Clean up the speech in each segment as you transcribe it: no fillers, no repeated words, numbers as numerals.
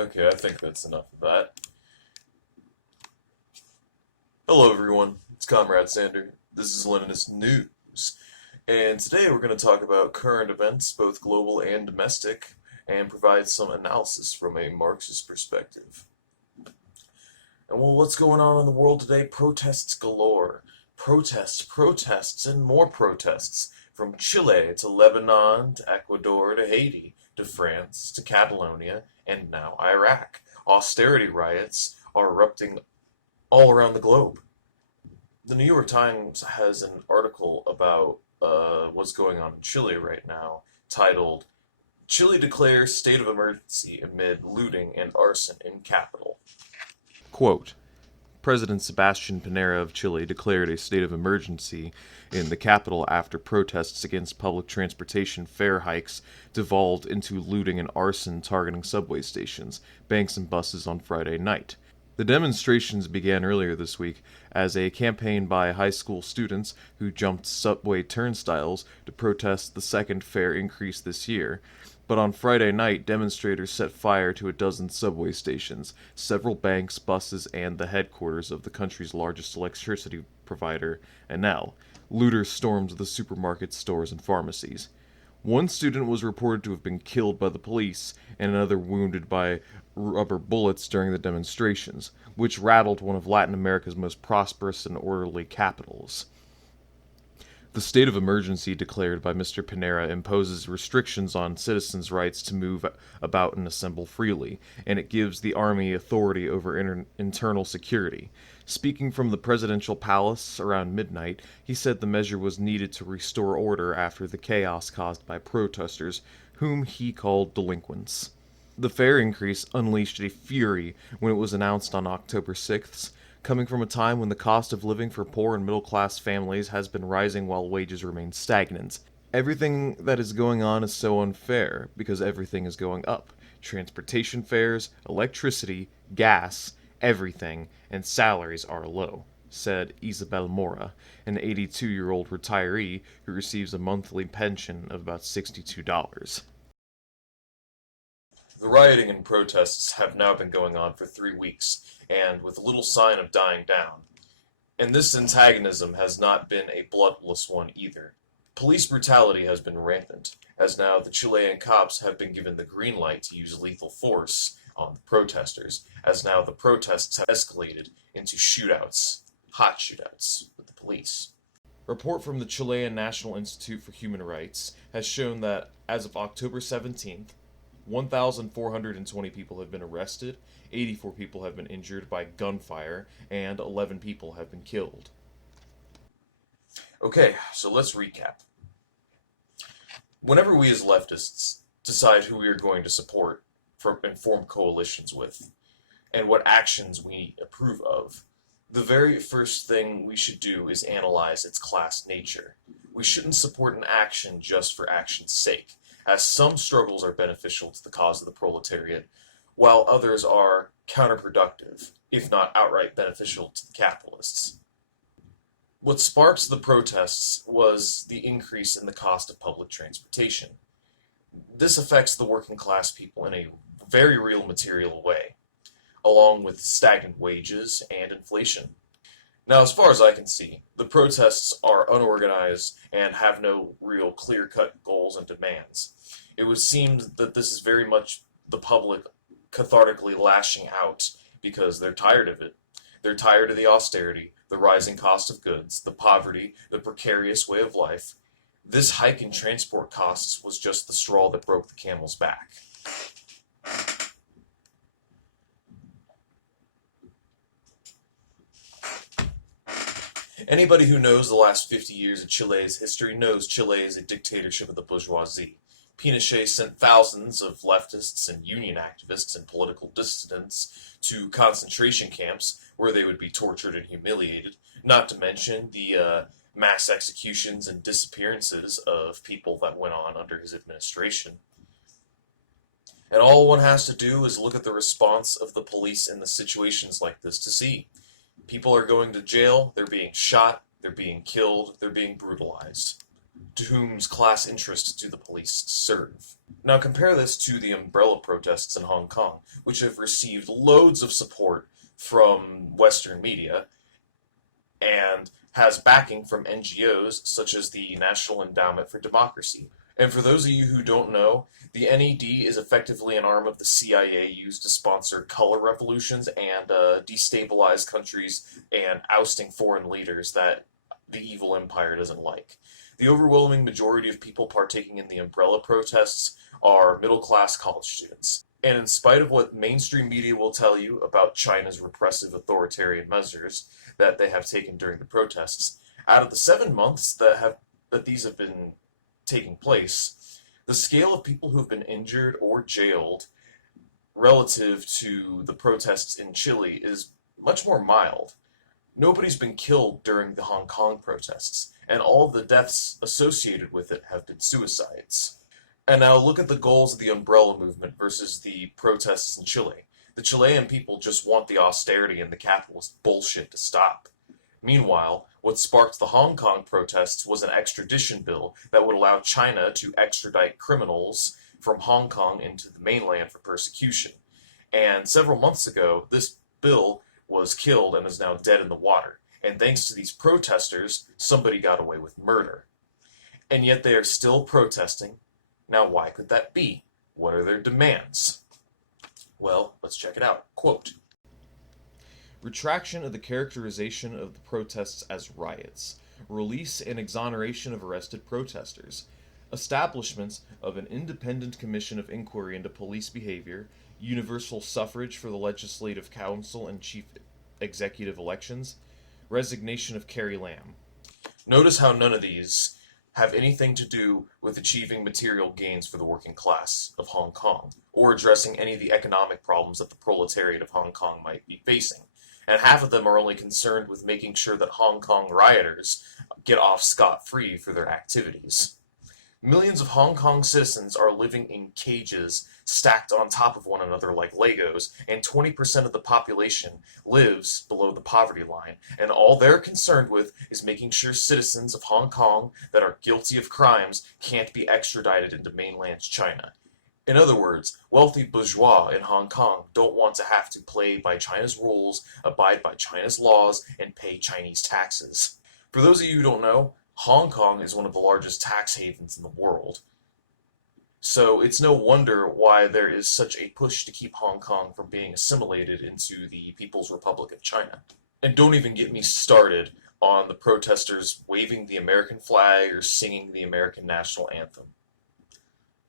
Okay, I think that's enough of that. Hello, everyone. It's Comrade Sander. This is Leninist News. And today we're going to talk about current events, both global and domestic, and provide some analysis from a Marxist perspective. And well, what's going on in the world today? Protests galore. Protests, and more protests. From Chile to Lebanon to Ecuador to Haiti to France to Catalonia and now Iraq. Austerity riots are erupting all around the globe. The New York Times has an article about what's going on in Chile right now, titled Chile Declares State of Emergency Amid Looting and Arson in Capital. Quote, President Sebastian Pinera of Chile declared a state of emergency in the capital after protests against public transportation fare hikes devolved into looting and arson targeting subway stations, banks, and buses on Friday night. The demonstrations began earlier this week as a campaign by high school students who jumped subway turnstiles to protest the second fare increase this year. But on Friday night, demonstrators set fire to a dozen subway stations, several banks, buses, and the headquarters of the country's largest electricity provider, Enel. Looters stormed the supermarkets, stores, and pharmacies. One student was reported to have been killed by the police, and another wounded by rubber bullets during the demonstrations, which rattled one of Latin America's most prosperous and orderly capitals. The state of emergency declared by Mr. Pinera imposes restrictions on citizens' rights to move about and assemble freely, and it gives the army authority over internal security. Speaking from the presidential palace around midnight, he said the measure was needed to restore order after the chaos caused by protesters, whom he called delinquents. The fare increase unleashed a fury when it was announced on October 6th, coming from a time when the cost of living for poor and middle-class families has been rising while wages remain stagnant. Everything that is going on is so unfair because everything is going up. Transportation fares, electricity, gas, everything, and salaries are low, said Isabel Mora, an 82-year-old retiree who receives a monthly pension of about $62. The rioting and protests have now been going on for 3 weeks, and with little sign of dying down. And this antagonism has not been a bloodless one either. Police brutality has been rampant, as now the Chilean cops have been given the green light to use lethal force on the protesters, as now the protests have escalated into shootouts, hot shootouts, with the police. A report from the Chilean National Institute for Human Rights has shown that, as of October 17th, 1,420 people have been arrested, 84 people have been injured by gunfire, and 11 people have been killed. Okay, so let's recap. Whenever we as leftists decide who we are going to support and form coalitions with, and what actions we approve of, the very first thing we should do is analyze its class nature. We shouldn't support an action just for action's sake, as some struggles are beneficial to the cause of the proletariat, while others are counterproductive, if not outright beneficial to the capitalists. What sparked the protests was the increase in the cost of public transportation. This affects the working class people in a very real material way, along with stagnant wages and inflation. Now, as far as I can see, the protests are unorganized and have no real clear-cut goals and demands. It would seem that this is very much the public cathartically lashing out because they're tired of it. They're tired of the austerity, the rising cost of goods, the poverty, the precarious way of life. This hike in transport costs was just the straw that broke the camel's back. Anybody who knows the last 50 years of Chile's history knows Chile is a dictatorship of the bourgeoisie. Pinochet sent thousands of leftists and union activists and political dissidents to concentration camps where they would be tortured and humiliated, not to mention the mass executions and disappearances of people that went on under his administration. And all one has to do is look at the response of the police in the situations like this to see. People are going to jail, they're being shot, they're being killed, they're being brutalized. To whom's class interests do the police serve? Now compare this to the umbrella protests in Hong Kong, which have received loads of support from Western media and has backing from NGOs such as the National Endowment for Democracy. And for those of you who don't know, the NED is effectively an arm of the CIA used to sponsor color revolutions and destabilize countries and ousting foreign leaders that the evil empire doesn't like. The overwhelming majority of people partaking in the umbrella protests are middle-class college students. And in spite of what mainstream media will tell you about China's repressive authoritarian measures that they have taken during the protests, out of the 7 months that these have been taking place, the scale of people who've been injured or jailed relative to the protests in Chile is much more mild. Nobody's been killed during the Hong Kong protests, and all of the deaths associated with it have been suicides. And now look at the goals of the umbrella movement versus the protests in Chile. The Chilean people just want the austerity and the capitalist bullshit to stop. Meanwhile, what sparked the Hong Kong protests was an extradition bill that would allow China to extradite criminals from Hong Kong into the mainland for persecution. And several months ago, this bill was killed and is now dead in the water. And thanks to these protesters, somebody got away with murder. And yet they are still protesting. Now, why could that be? What are their demands? Well, let's check it out. Quote, retraction of the characterization of the protests as riots, release and exoneration of arrested protesters, establishment of an independent commission of inquiry into police behavior, universal suffrage for the Legislative Council and chief executive elections, resignation of Carrie Lam. Notice how none of these have anything to do with achieving material gains for the working class of Hong Kong, or addressing any of the economic problems that the proletariat of Hong Kong might be facing. And half of them are only concerned with making sure that Hong Kong rioters get off scot-free for their activities. Millions of Hong Kong citizens are living in cages stacked on top of one another like Legos, and 20% of the population lives below the poverty line, and all they're concerned with is making sure citizens of Hong Kong that are guilty of crimes can't be extradited into mainland China. In other words, wealthy bourgeois in Hong Kong don't want to have to play by China's rules, abide by China's laws, and pay Chinese taxes. For those of you who don't know, Hong Kong is one of the largest tax havens in the world. So it's no wonder why there is such a push to keep Hong Kong from being assimilated into the People's Republic of China. And don't even get me started on the protesters waving the American flag or singing the American national anthem.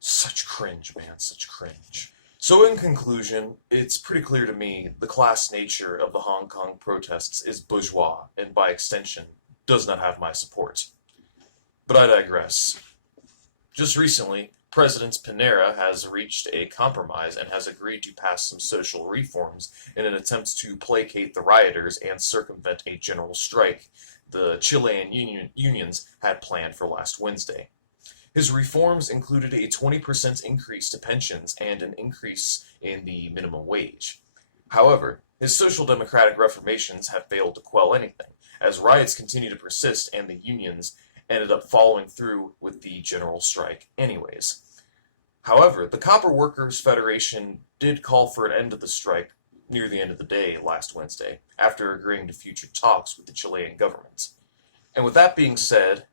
Such cringe, man, such cringe. So in conclusion, it's pretty clear to me the class nature of the Hong Kong protests is bourgeois, and by extension, does not have my support. But I digress. Just recently, President Pinera has reached a compromise and has agreed to pass some social reforms in an attempt to placate the rioters and circumvent a general strike the Chilean unions had planned for last Wednesday. His reforms included a 20% increase to pensions and an increase in the minimum wage. However, his social democratic reformations have failed to quell anything, as riots continue to persist and the unions ended up following through with the general strike anyways. However, the Copper Workers Federation did call for an end to the strike near the end of the day last Wednesday, after agreeing to future talks with the Chilean government. And with that being said,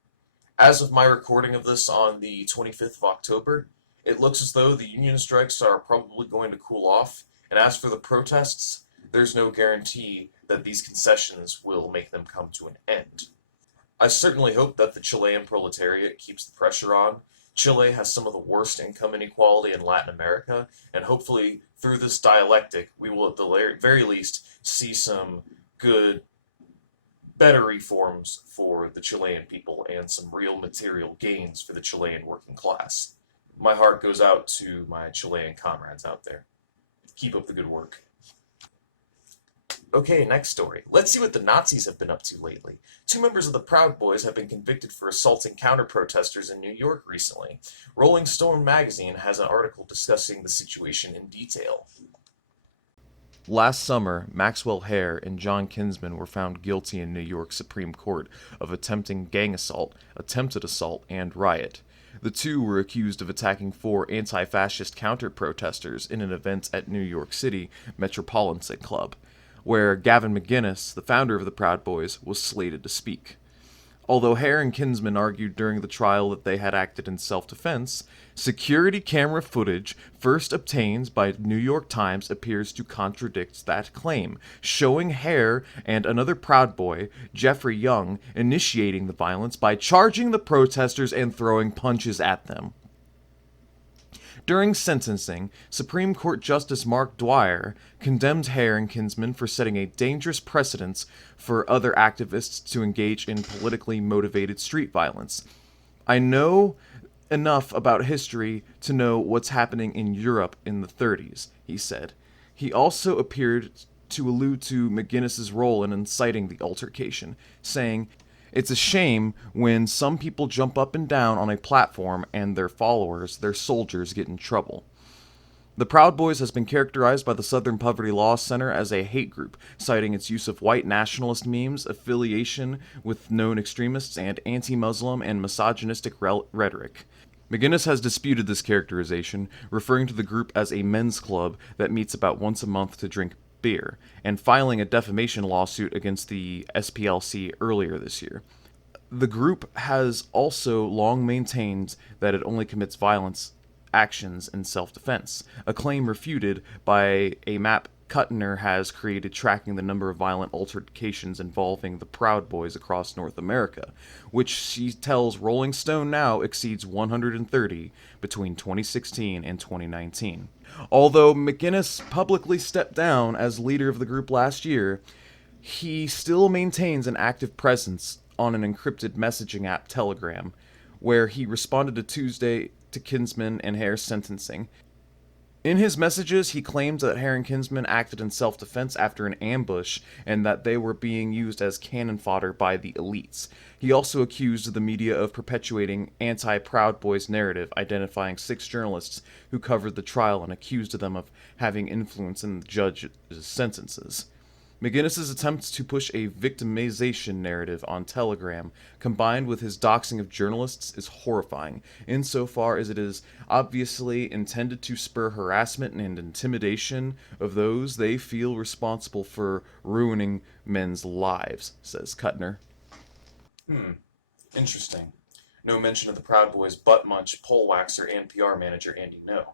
as of my recording of this on the 25th of October, it looks as though the union strikes are probably going to cool off, and as for the protests, there's no guarantee that these concessions will make them come to an end. I certainly hope that the Chilean proletariat keeps the pressure on. Chile has some of the worst income inequality in Latin America, and hopefully through this dialectic we will at the very least see some good, better reforms for the Chilean people and some real material gains for the Chilean working class. My heart goes out to my Chilean comrades out there. Keep up the good work. Okay, next story. Let's see what the Nazis have been up to lately. 2 members of the Proud Boys have been convicted for assaulting counter-protesters in New York recently. Rolling Stone magazine has an article discussing the situation in detail. Last summer, Maxwell Hare and John Kinsman were found guilty in New York Supreme Court of attempting gang assault, attempted assault, and riot. The two were accused of attacking four anti-fascist counter-protesters in an event at New York City Metropolitan Club, where Gavin McInnes, the founder of the Proud Boys, was slated to speak. Although Hare and Kinsman argued during the trial that they had acted in self-defense, security camera footage first obtained by New York Times appears to contradict that claim, showing Hare and another Proud Boy, Jeffrey Young, initiating the violence by charging the protesters and throwing punches at them. During sentencing, Supreme Court Justice Mark Dwyer condemned Hare and Kinsman for setting a dangerous precedent for other activists to engage in politically motivated street violence. I know enough about history to know what's happening in Europe in the 30s, he said. He also appeared to allude to McGinnis's role in inciting the altercation, saying, "It's a shame when some people jump up and down on a platform and their followers, their soldiers, get in trouble." The Proud Boys has been characterized by the Southern Poverty Law Center as a hate group, citing its use of white nationalist memes, affiliation with known extremists, and anti-Muslim and misogynistic rhetoric. McGinnis has disputed this characterization, referring to the group as a men's club that meets about once a month to drink beer, and filing a defamation lawsuit against the SPLC earlier this year. The group has also long maintained that it only commits violence actions in self-defense, a claim refuted by a map Kuttner has created tracking the number of violent altercations involving the Proud Boys across North America, which she tells Rolling Stone now exceeds 130 between 2016 and 2019. Although McGinnis publicly stepped down as leader of the group last year, he still maintains an active presence on an encrypted messaging app, Telegram, where he responded to Tuesday to Kinsman and Hare's sentencing. In his messages, he claimed that Hare and Kinsman acted in self-defense after an ambush and that they were being used as cannon fodder by the elites. He also accused the media of perpetuating anti-Proud Boys narrative, identifying 6 journalists who covered the trial and accused them of having influence in the judge's sentences. McGinnis's attempts to push a victimization narrative on Telegram, combined with his doxing of journalists, is horrifying, insofar as it is obviously intended to spur harassment and intimidation of those they feel responsible for ruining men's lives, says Kuttner. Interesting. No mention of the Proud Boys' butt munch, pole waxer, and PR manager Andy No.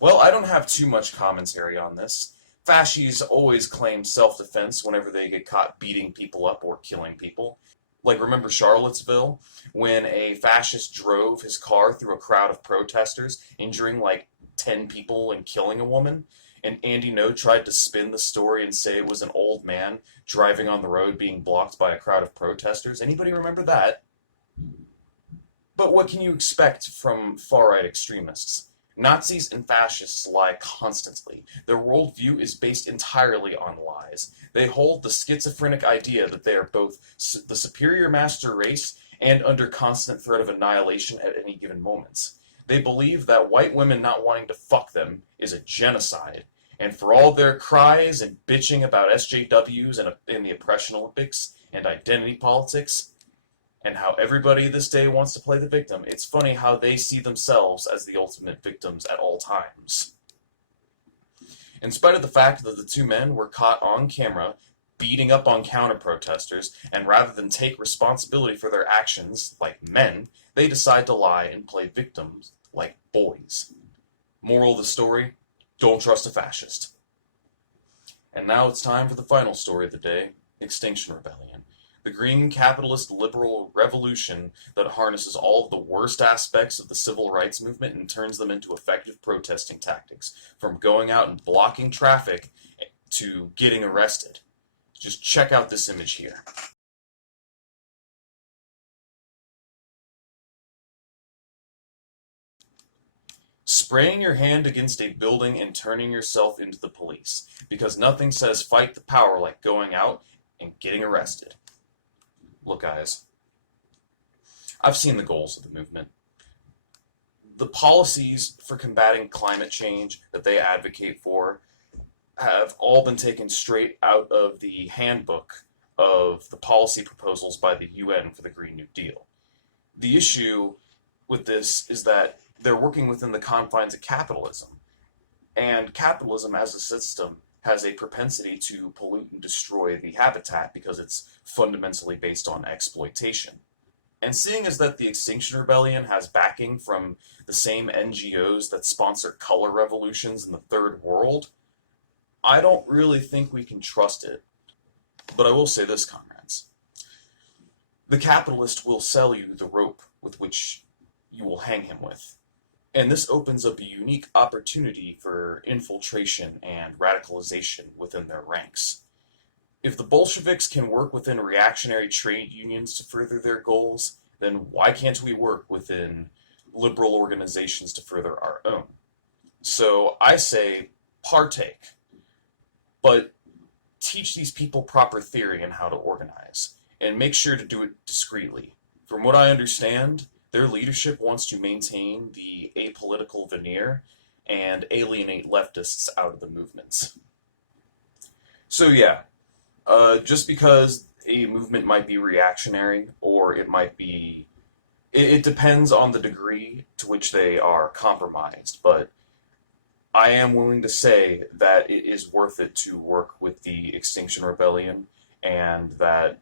Well, I don't have too much commentary on this. Fascies always claim self-defense whenever they get caught beating people up or killing people. Like, remember Charlottesville, when a fascist drove his car through a crowd of protesters, injuring like 10 people and killing a woman? And Andy No tried to spin the story and say it was an old man driving on the road being blocked by a crowd of protesters. Anybody remember that? But what can you expect from far-right extremists? Nazis and fascists lie constantly. Their worldview is based entirely on lies. They hold the schizophrenic idea that they are both the superior master race and under constant threat of annihilation at any given moment. They believe that white women not wanting to fuck them is a genocide. And for all their cries and bitching about SJWs and in the oppression Olympics and identity politics, and how everybody this day wants to play the victim, it's funny how they see themselves as the ultimate victims at all times. In spite of the fact that the 2 men were caught on camera beating up on counter-protesters, and rather than take responsibility for their actions like men, they decide to lie and play victims like boys. Moral of the story, don't trust a fascist. And now it's time for the final story of the day, Extinction Rebellion. The green capitalist liberal revolution that harnesses all of the worst aspects of the civil rights movement and turns them into effective protesting tactics, from going out and blocking traffic to getting arrested. Just check out this image here. Spraying your hand against a building and turning yourself into the police, because nothing says fight the power like going out and getting arrested. Look, guys, I've seen the goals of the movement. The policies for combating climate change that they advocate for, have all been taken straight out of the handbook of the policy proposals by the UN for the Green New Deal. The issue with this is that they're working within the confines of capitalism, and capitalism as a system has a propensity to pollute and destroy the habitat because it's fundamentally based on exploitation. And seeing as that the Extinction Rebellion has backing from the same NGOs that sponsor color revolutions in the third world, I don't really think we can trust it. But I will say this, comrades. The capitalist will sell you the rope with which you will hang him with. And this opens up a unique opportunity for infiltration and radicalization within their ranks. If the Bolsheviks can work within reactionary trade unions to further their goals, then why can't we work within liberal organizations to further our own? So I say partake, but teach these people proper theory and how to organize, and make sure to do it discreetly. From what I understand, their leadership wants to maintain the apolitical veneer and alienate leftists out of the movements. So yeah, just because a movement might be reactionary or it might be, it depends on the degree to which they are compromised, but I am willing to say that it is worth it to work with the Extinction Rebellion, and that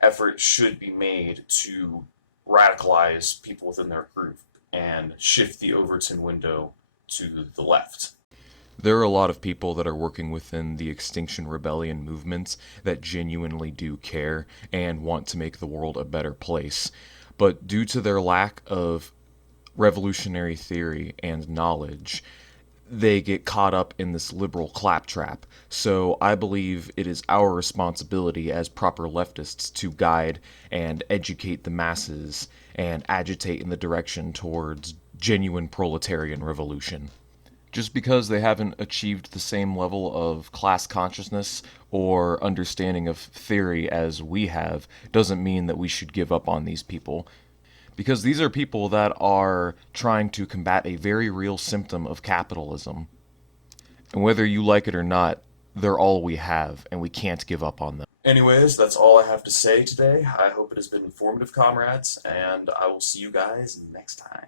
effort should be made to radicalize people within their group and shift the Overton window to the left. There are a lot of people that are working within the Extinction Rebellion movements that genuinely do care and want to make the world a better place. But due to their lack of revolutionary theory and knowledge, they get caught up in this liberal claptrap. So I believe it is our responsibility as proper leftists to guide and educate the masses and agitate in the direction towards genuine proletarian revolution. Just because they haven't achieved the same level of class consciousness or understanding of theory as we have doesn't mean that we should give up on these people. Because these are people that are trying to combat a very real symptom of capitalism. And whether you like it or not, they're all we have, and we can't give up on them. Anyways, that's all I have to say today. I hope it has been informative, comrades, and I will see you guys next time.